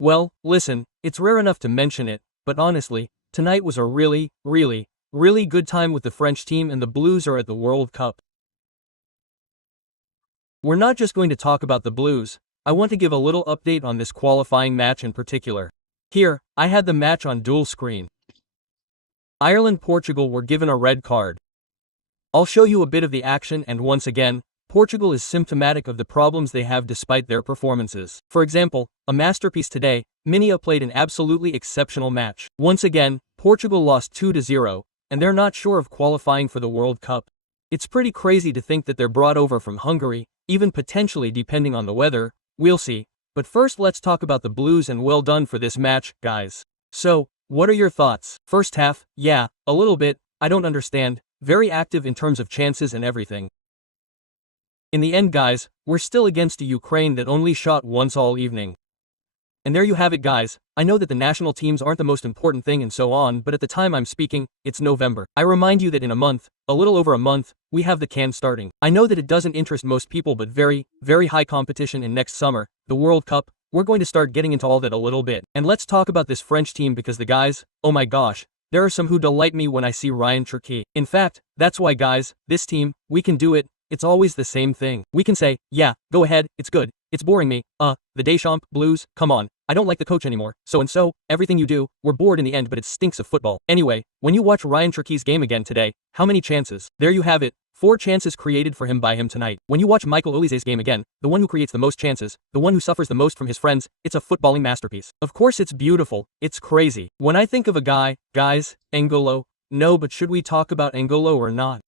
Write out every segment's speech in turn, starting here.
Well, listen, it's rare enough to mention it, but honestly, tonight was a really good time with the French team and the Blues are at the World Cup. We're not just going to talk about the Blues, I want to give a little update on this qualifying match in particular. Here, I had the match on dual screen. Ireland-Portugal were given a red card. I'll show you a bit of the action and once again, Portugal is symptomatic of the problems they have despite their performances. For example, a masterpiece today, Minia played an absolutely exceptional match. Once again, Portugal lost 2-0, and they're not sure of qualifying for the World Cup. It's pretty crazy to think that they're brought over from Hungary, even potentially depending on the weather, we'll see. But first let's talk about the Blues and well done for this match, guys. So, what are your thoughts? First half, yeah, a little bit, I don't understand, very active in terms of chances and everything. In the end guys, we're still against a Ukraine that only shot once all evening. And there you have it guys, I know that the national teams aren't the most important thing and so on, but at the time I'm speaking, it's November. I remind you that in a month, a little over a month, we have the CAN starting. I know that it doesn't interest most people but very high competition in next summer, the World Cup, we're going to start getting into all that a little bit. And let's talk about this French team because the guys, oh my gosh, there are some who delight me when I see Ryan Cherki. In fact, that's why guys, this team, we can do it. It's always the same thing. We can say, yeah, go ahead, it's good. It's boring me. The Deschamps, Blues, come on. I don't like the coach anymore. So and so, everything you do, we're bored in the end but it stinks of football. Anyway, when you watch Ryan Cherki's game again today, how many chances? There you have it. 4 chances created for him by him tonight. When you watch Michael Olise's game again, the one who creates the most chances, the one who suffers the most from his friends, it's a footballing masterpiece. Of course it's beautiful, it's crazy. When I think of a guy, guys, N'Golo, no but should we talk about N'Golo or not?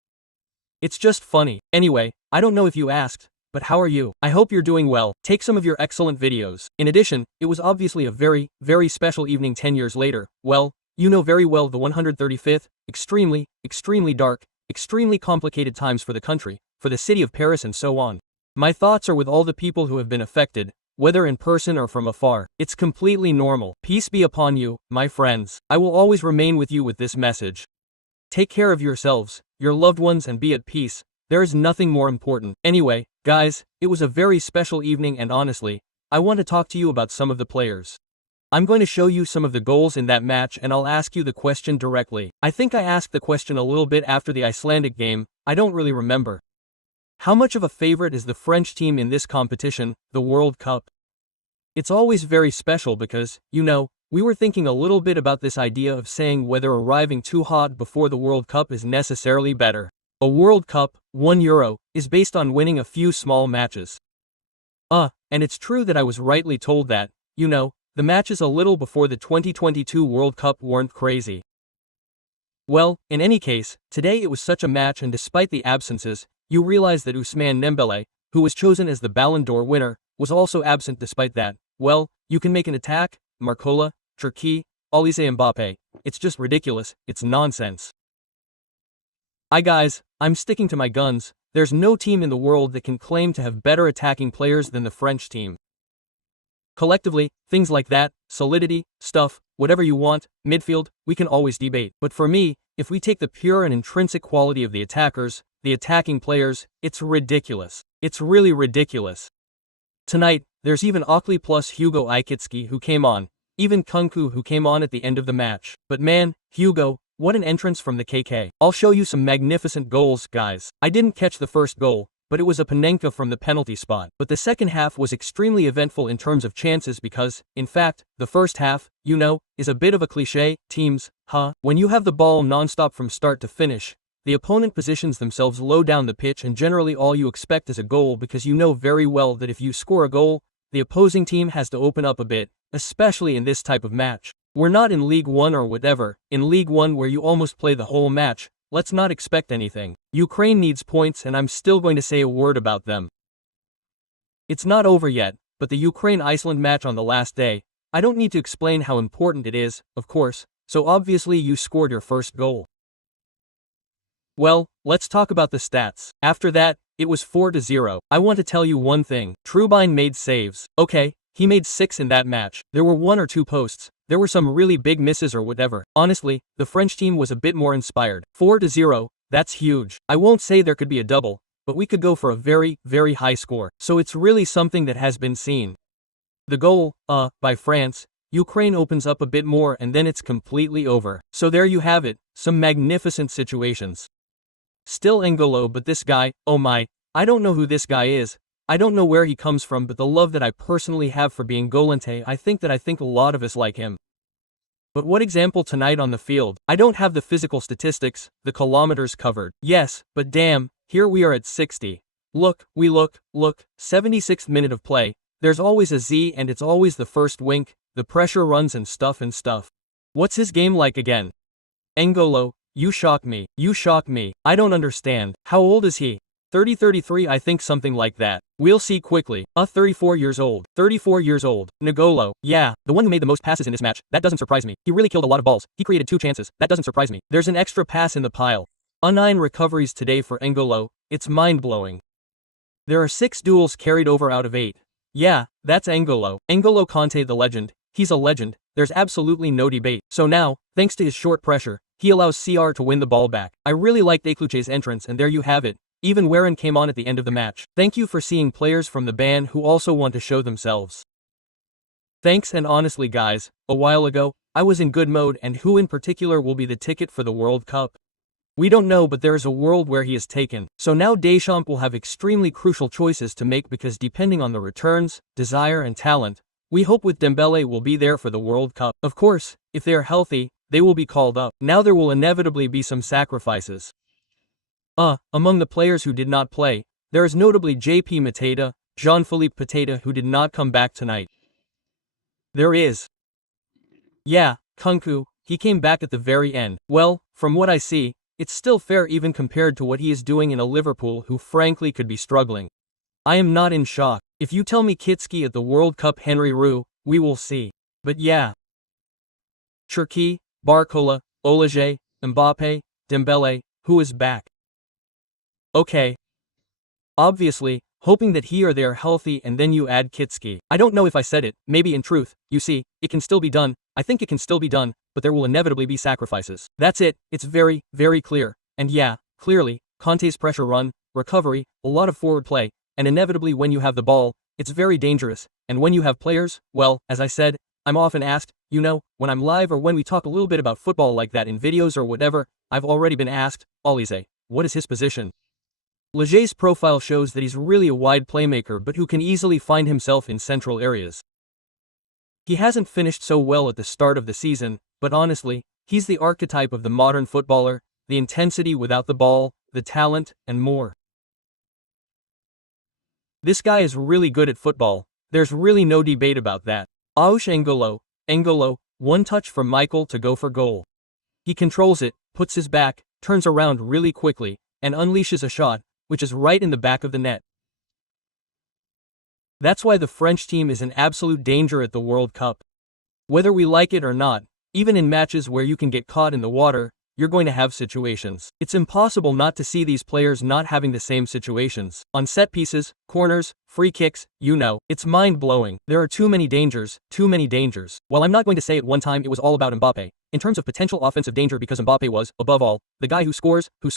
It's just funny. Anyway, I don't know if you asked, but how are you? I hope you're doing well. Take some of your excellent videos. In addition, it was obviously a very special evening 10 years later. Well, you know very well the 135th, extremely dark, extremely complicated times for the country, for the city of Paris and so on. My thoughts are with all the people who have been affected, whether in person or from afar. It's completely normal. Peace be upon you, my friends. I will always remain with you with this message. Take care of yourselves, your loved ones and be at peace. There is nothing more important. Anyway, guys, it was a very special evening and honestly, I want to talk to you about some of the players. I'm going to show you some of the goals in that match and I'll ask you the question directly. I think I asked the question a little bit after the Icelandic game, I don't really remember. How much of a favorite is the French team in this competition, the World Cup? It's always very special because, you know, we were thinking a little bit about this idea of saying whether arriving too hot before the World Cup is necessarily better. A World Cup, €1, is based on winning a few small matches. And it's true that I was rightly told that, you know, the matches a little before the 2022 World Cup weren't crazy. Well, in any case, today it was such a match and despite the absences, you realize that Ousmane Dembélé, who was chosen as the Ballon d'Or winner, was also absent despite that. Well, you can make an attack, Marcola, Cherki, Olise Mbappe. It's just ridiculous, it's nonsense. Guys, I'm sticking to my guns, there's no team in the world that can claim to have better attacking players than the French team. Collectively, things like that, solidity, stuff, whatever you want, midfield, we can always debate. But for me, if we take the pure and intrinsic quality of the attackers, the attacking players, it's ridiculous. It's really ridiculous. Tonight, there's even Oakley plus Hugo Ikitski who came on, even Kunku who came on at the end of the match. But man, Hugo, what an entrance from the KK. I'll show you some magnificent goals, guys. I didn't catch the first goal, but it was a Panenka from the penalty spot. But the second half was extremely eventful in terms of chances because, in fact, the first half, you know, is a bit of a cliché, teams, when you have the ball non-stop from start to finish, the opponent positions themselves low down the pitch and generally all you expect is a goal because you know very well that if you score a goal, the opposing team has to open up a bit, especially in this type of match. We're not in League 1 or whatever, in League 1 where you almost play the whole match, let's not expect anything. Ukraine needs points and I'm still going to say a word about them. It's not over yet, but the Ukraine-Iceland match on the last day, I don't need to explain how important it is, of course, so obviously you scored your first goal. Well, let's talk about the stats. After that, it was 4-0. I want to tell you one thing, Trubin made saves. Okay, he made 6 in that match. There were 1 or 2 posts. There were some really big misses or whatever. Honestly, the French team was a bit more inspired. 4-0, that's huge. I won't say there could be a double, but we could go for a very high score. So it's really something that has been seen. The goal, by France, Ukraine opens up a bit more and then it's completely over. So there you have it, some magnificent situations. Still N'Golo, but this guy, oh my, I don't know who this guy is. I don't know where he comes from, but the love that I personally have for being Golante, I think a lot of us like him. But what example tonight on the field? I don't have the physical statistics, the kilometers covered. Yes, but damn, here we are at 60. Look, 76th minute of play. There's always a Z and it's always the first wink, the pressure runs and stuff. What's his game like again? N'Golo, you shock me. I don't understand. How old is he? 30, 33, I think, something like that. We'll see quickly. 34 years old. N'Golo, yeah, the one who made the most passes in this match. That doesn't surprise me. He really killed a lot of balls. He created 2 chances. That doesn't surprise me. There's an extra pass in the pile. 9 recoveries today for N'Golo. It's mind-blowing. There are 6 duels carried over out of 8. Yeah, that's N'Golo. N'Golo Kanté, the legend. He's a legend. There's absolutely no debate. So now, thanks to his short pressure, he allows CR to win the ball back. I really liked Ekluche's entrance, and there you have it. Even Warren came on at the end of the match. Thank you for seeing players from the band who also want to show themselves. Thanks, and honestly guys, a while ago, I was in good mode, and who in particular will be the ticket for the World Cup? We don't know, but there is a world where he is taken. So now Deschamps will have extremely crucial choices to make because depending on the returns, desire and talent, we hope with Dembele will be there for the World Cup. Of course, if they are healthy, they will be called up. Now there will inevitably be some sacrifices. Among the players who did not play, there is notably JP Mateta, Jean-Philippe Mateta, who did not come back tonight. There is. Yeah, Kunku, he came back at the very end. Well, from what I see, it's still fair even compared to what he is doing in a Liverpool who frankly could be struggling. I am not in shock. If you tell me Kitski at the World Cup, Henry Roux, we will see. But yeah. Cherki, Barcola, Olajé, Mbappe, Dembele, who is back? Okay. Obviously, hoping that he or they are healthy and then you add Kitski. I don't know if I said it, maybe in truth, you see, it can still be done, I think it can still be done, but there will inevitably be sacrifices. That's it, it's very, very clear. And yeah, clearly, Kanté's pressure run, recovery, a lot of forward play, and inevitably when you have the ball, it's very dangerous, and when you have players, well, as I said, I'm often asked, you know, when I'm live or when we talk a little bit about football like that in videos or whatever, I've already been asked, Olise, what is his position? Leger's profile shows that he's really a wide playmaker but who can easily find himself in central areas. He hasn't finished so well at the start of the season, but honestly, he's the archetype of the modern footballer, the intensity without the ball, the talent, and more. This guy is really good at football, there's really no debate about that. Aush N'Golo, one touch from Michael to go for goal. He controls it, puts his back, turns around really quickly, and unleashes a shot, which is right in the back of the net. That's why the French team is in absolute danger at the World Cup. Whether we like it or not, even in matches where you can get caught in the water, you're going to have situations. It's impossible not to see these players not having the same situations. On set pieces, corners, free kicks, you know, it's mind-blowing. There are too many dangers. While I'm not going to say at one time it was all about Mbappe, in terms of potential offensive danger because Mbappe was, above all, the guy who scores, who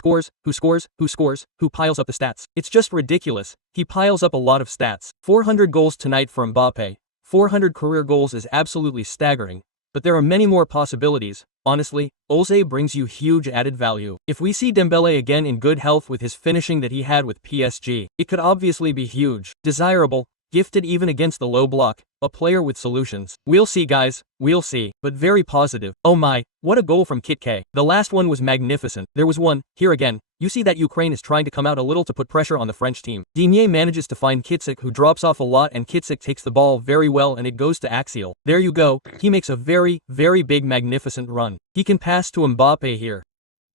piles up the stats. It's just ridiculous. He piles up a lot of stats. 400 goals tonight for Mbappe. 400 career goals is absolutely staggering. But there are many more possibilities. Honestly, Olse brings you huge added value. If we see Dembele again in good health with his finishing that he had with PSG, it could obviously be huge, desirable, gifted even against the low block, a player with solutions. We'll see guys, we'll see, but very positive. Oh my, what a goal from Kit K. The last one was magnificent. There was one, here again, you see that Ukraine is trying to come out a little to put pressure on the French team. Digne manages to find Kitsik who drops off a lot and Kitsik takes the ball very well and it goes to Axial. There you go, he makes a very, very big magnificent run. He can pass to Mbappe here.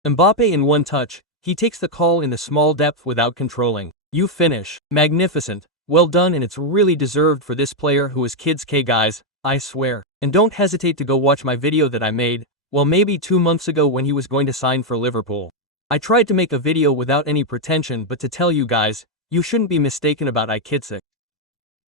Mbappe in one touch, he takes the call in the small depth without controlling. You finish. Magnificent. Well done, and it's really deserved for this player who is Kids K guys, I swear. And don't hesitate to go watch my video that I made, well maybe 2 months ago when he was going to sign for Liverpool. I tried to make a video without any pretension but to tell you guys, you shouldn't be mistaken about Kidsik.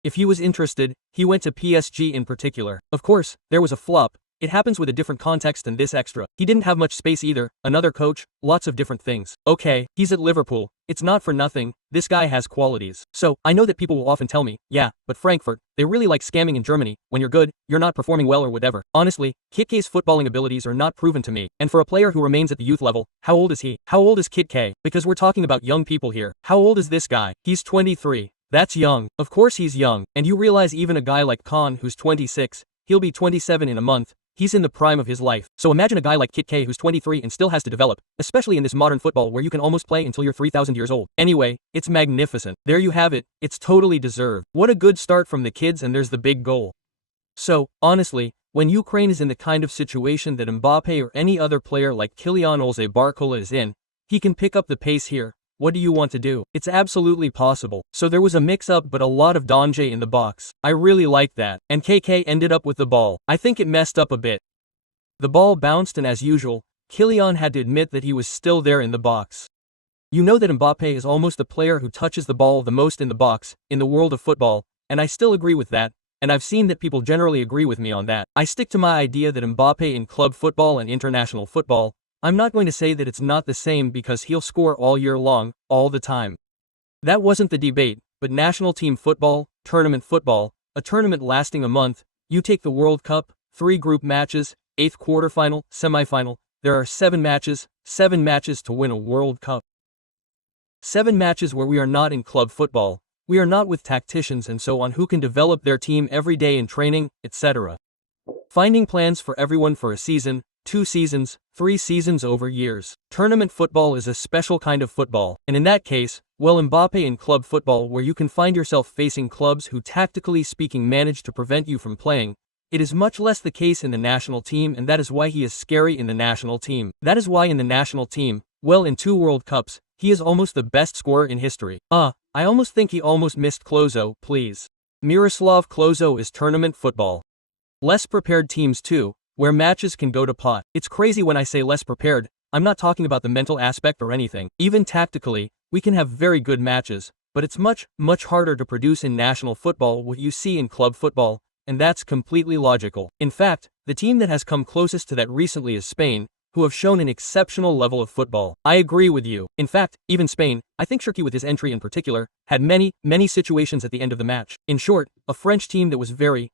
If he was interested, he went to PSG in particular. Of course, there was a flop, It happens with a different context than this extra. He didn't have much space either, another coach, lots of different things. Okay, he's at Liverpool. It's not for nothing, this guy has qualities. So, I know that people will often tell me, yeah, but Frankfurt, they really like scamming in Germany. When you're good, you're not performing well or whatever. Honestly, Kit K's footballing abilities are not proven to me. And for a player who remains at the youth level, how old is he? How old is Kit K? Because we're talking about young people here. How old is this guy? He's 23. That's young. Of course he's young. And you realize even a guy like Khan who's 26, he'll be 27 in a month. He's in the prime of his life. So imagine a guy like Kit K who's 23 and still has to develop, especially in this modern football where you can almost play until you're 3,000 years old. Anyway, it's magnificent. There you have it. It's totally deserved. What a good start from the kids, and there's the big goal. So, honestly, when Ukraine is in the kind of situation that Mbappe or any other player like Kylian Barcola is in, he can pick up the pace here. What do you want to do? It's absolutely possible. So there was a mix-up but a lot of danger in the box. I really like that. And KK ended up with the ball. I think it messed up a bit. The ball bounced and as usual, Kylian had to admit that he was still there in the box. You know that Mbappe is almost the player who touches the ball the most in the box, in the world of football, and I still agree with that, and I've seen that people generally agree with me on that. I stick to my idea that Mbappe in club football and international football, I'm not going to say that it's not the same because he'll score all year long, all the time. That wasn't the debate, but national team football, a tournament lasting a month, you take the World Cup, 3 group matches, 8th quarterfinal, semifinal, there are 7 matches to win a World Cup. 7 matches where we are not in club football, we are not with tacticians and so on who can develop their team every day in training, etc. Finding plans for everyone for a season, 2 seasons, 3 seasons over years. Tournament football is a special kind of football, and in that case, well, Mbappe in club football where you can find yourself facing clubs who tactically speaking manage to prevent you from playing, it is much less the case in the national team, and that is why he is scary in the national team. That is why in the national team, well, in 2 World Cups, he is almost the best scorer in history. I almost think he almost missed Klose, please. Miroslav Klose is tournament football. Less prepared teams too, where matches can go to pot. It's crazy when I say less prepared, I'm not talking about the mental aspect or anything. Even tactically, we can have very good matches, but it's much harder to produce in national football what you see in club football, and that's completely logical. In fact, the team that has come closest to that recently is Spain, who have shown an exceptional level of football. I agree with you. In fact, even Spain, I think Cherki with his entry in particular, had many situations at the end of the match. In short, a French team that was very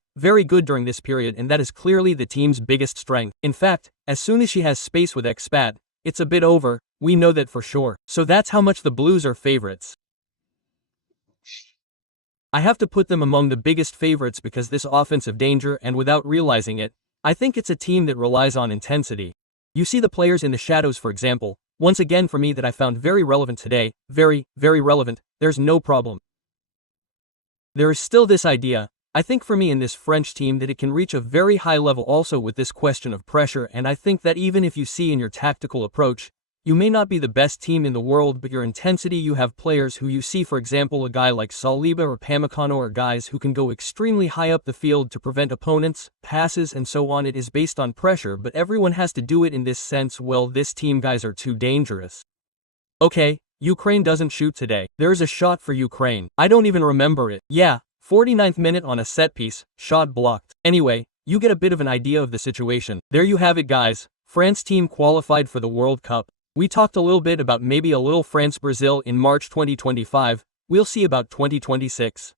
good during this period, and that is clearly the team's biggest strength. In fact, as soon as she has space with expat, it's a bit over, we know that for sure. So that's how much the Blues are favorites. I have to put them among the biggest favorites because this offensive danger, and without realizing it, I think it's a team that relies on intensity. You see the players in the shadows, for example, once again for me that I found very relevant today, very relevant, there's no problem. There is still this idea, I think for me in this French team that it can reach a very high level also with this question of pressure, and I think that even if you see in your tactical approach, you may not be the best team in the world, but your intensity, you have players who you see, for example, a guy like Saliba or Pamecano are guys who can go extremely high up the field to prevent opponents, passes and so on. It is based on pressure, but everyone has to do it in this sense. Well, this team guys are too dangerous. Okay, Ukraine doesn't shoot today. There is a shot for Ukraine. I don't even remember it. Yeah, 49th minute on a set piece, shot blocked. Anyway, you get a bit of an idea of the situation. There you have it guys, France team qualified for the World Cup. We talked a little bit about maybe a little France-Brazil in March 2025, we'll see about 2026.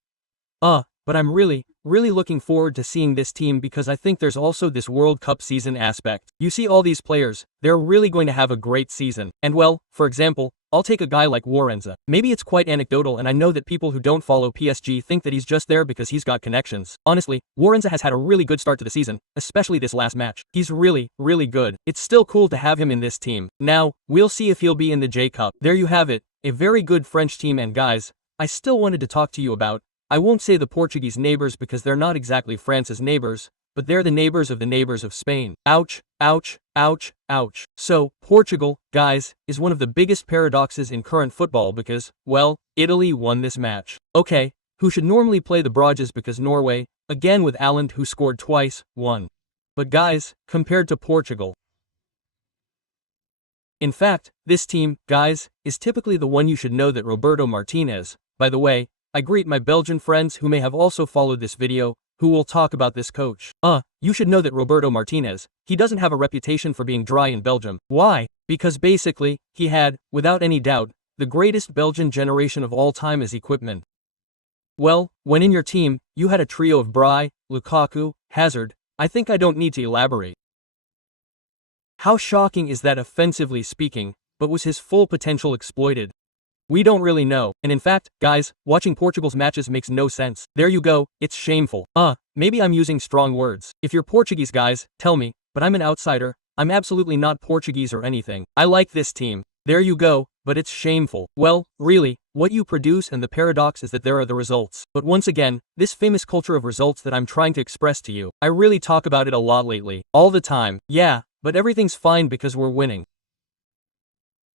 But I'm really looking forward to seeing this team because I think there's also this World Cup season aspect. You see all these players, they're really going to have a great season. And well, for example, I'll take a guy like Warrenza. Maybe it's quite anecdotal and I know that people who don't follow PSG think that he's just there because he's got connections. Honestly, Warrenza has had a really good start to the season, especially this last match. He's really good. It's still cool to have him in this team. Now, we'll see if he'll be in the J Cup. There you have it, a very good French team. And guys, I still wanted to talk to you about, I won't say the Portuguese neighbors because they're not exactly France's neighbors, but they're the neighbors of Spain. Ouch, ouch, ouch, ouch. So, Portugal, guys, is one of the biggest paradoxes in current football because, well, Italy won this match. Okay, who should normally play the Brages because Norway, again with Alland who scored twice, won. But guys, compared to Portugal. In fact, this team, guys, is typically the one you should know that Roberto Martinez, by the way, I greet my Belgian friends who may have also followed this video, who will talk about this coach. You should know that Roberto Martinez, he doesn't have a reputation for being dry in Belgium. Why? Because basically, he had, without any doubt, the greatest Belgian generation of all time as equipment. Well, when in your team, you had a trio of Bry, Lukaku, Hazard, I think I don't need to elaborate. How shocking is that offensively speaking, but was his full potential exploited? We don't really know, and in fact, guys, watching Portugal's matches makes no sense. There you go, it's shameful. Maybe I'm using strong words. If you're Portuguese guys, tell me, but I'm an outsider, I'm absolutely not Portuguese or anything. I like this team. There you go, but it's shameful. Well, really, what you produce and the paradox is that there are the results. But once again, this famous culture of results that I'm trying to express to you, I really talk about it a lot lately. All the time. Yeah, but everything's fine because we're winning.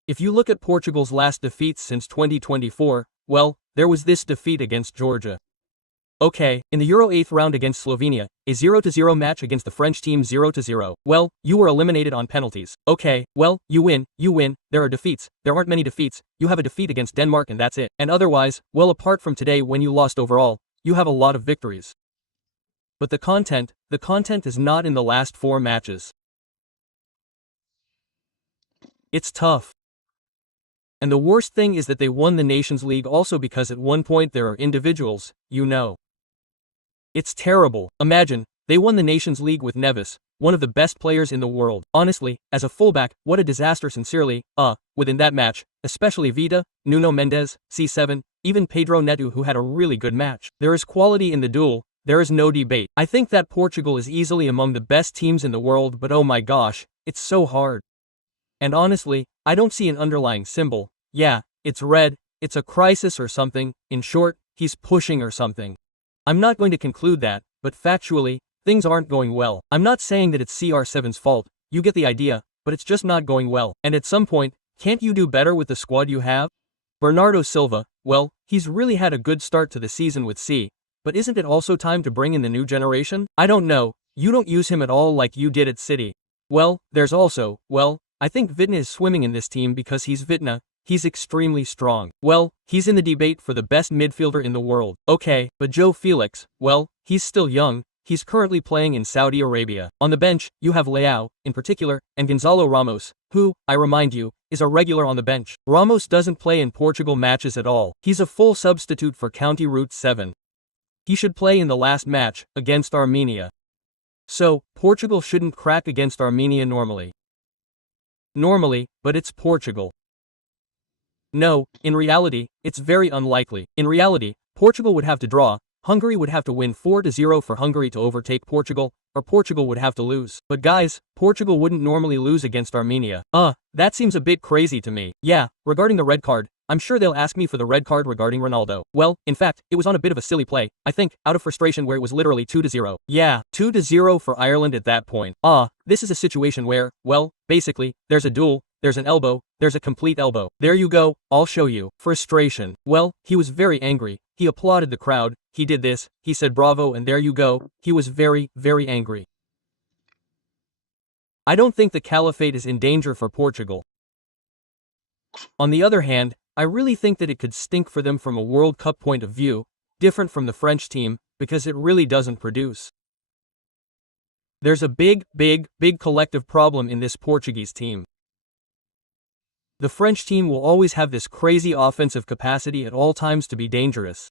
If you look at Portugal's last defeats since 2024, well, there was this defeat against Georgia. Okay, in the Euro 8th round against Slovenia, a 0-0 match against the French team 0-0. Well, you were eliminated on penalties. Okay, well, you win, there are defeats, there aren't many defeats, you have a defeat against Denmark and that's it. And otherwise, well apart from today when you lost overall, you have a lot of victories. But the content is not in the last 4 matches. It's tough. And the worst thing is that they won the Nations League also because at one point there are individuals, you know. It's terrible. Imagine, they won the Nations League with Neves, one of the best players in the world. Honestly, as a fullback, what a disaster sincerely, within that match, especially Vita, Nuno Mendes, C7, even Pedro Neto who had a really good match. There is quality in the duel, there is no debate. I think that Portugal is easily among the best teams in the world but oh my gosh, it's so hard. And honestly, I don't see an underlying symbol. Yeah, it's red, it's a crisis or something, in short, he's pushing or something. I'm not going to conclude that, but factually, things aren't going well. I'm not saying that it's CR7's fault, you get the idea, but it's just not going well. And at some point, can't you do better with the squad you have? Bernardo Silva, well, he's really had a good start to the season with C, but isn't it also time to bring in the new generation? I don't know, you don't use him at all like you did at City. Well, there's also, I think Vitna is swimming in this team because he's Vitna. He's extremely strong. Well, he's in the debate for the best midfielder in the world. Okay, but Joe Felix, well, he's still young, he's currently playing in Saudi Arabia. On the bench, you have Leao, in particular, and Gonzalo Ramos, who, I remind you, is a regular on the bench. Ramos doesn't play in Portugal matches at all. He's a full substitute for County Route 7. He should play in the last match, against Armenia. So, Portugal shouldn't crack against Armenia normally. But it's Portugal. No, in reality, it's very unlikely. In reality, Portugal would have to draw, Hungary would have to win 4-0 for Hungary to overtake Portugal, or Portugal would have to lose. But guys, Portugal wouldn't normally lose against Armenia. That seems a bit crazy to me. Yeah, regarding the red card, I'm sure they'll ask me for the red card regarding Ronaldo. Well, in fact, it was on a bit of a silly play, I think, out of frustration where it was literally 2-0. Yeah, 2-0 for Ireland at that point. This is a situation where, well, basically, there's a duel, there's an elbow, there's a complete elbow. There you go, I'll show you. Frustration. Well, he was very angry, he applauded the crowd, he did this, he said bravo and there you go, he was very, very angry. I don't think the caliphate is in danger for Portugal. On the other hand, I really think that it could stink for them from a World Cup point of view, different from the French team, because it really doesn't produce. There's a big collective problem in this Portuguese team. The French team will always have this crazy offensive capacity at all times to be dangerous.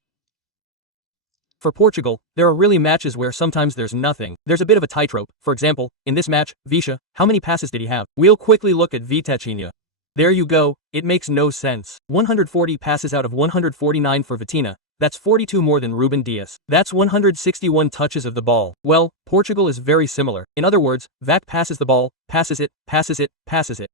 For Portugal, there are really matches where sometimes there's nothing. There's a bit of a tightrope. For example, in this match, Vicha, how many passes did he have? We'll quickly look at Vitinha. There you go, it makes no sense. 140 passes out of 149 for Vitinha. That's 42 more than Ruben Dias. That's 161 touches of the ball. Well, Portugal is very similar. In other words, Vac passes the ball, passes it.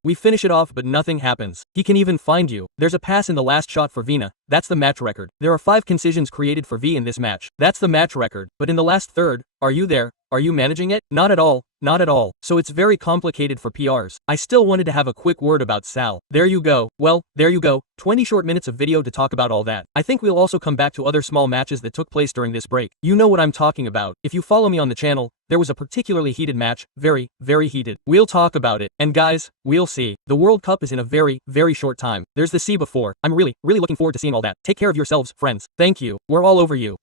We finish it off but nothing happens. He can even find you. There's a pass in the last shot for Vina. That's the match record. There are 5 concisions created for V in this match. That's the match record. But in the last third, are you there? Are you managing it? Not at all. Not at all. So it's very complicated for PRs. I still wanted to have a quick word about Sal. There you go. Well, there you go. 20 short minutes of video to talk about all that. I think we'll also come back to other small matches that took place during this break. You know what I'm talking about. If you follow me on the channel, there was a particularly heated match, very heated. We'll talk about it. And guys, we'll see. The World Cup is in a very short time. There's the C before. I'm really looking forward to seeing all that. Take care of yourselves, friends. Thank you. We're all over you.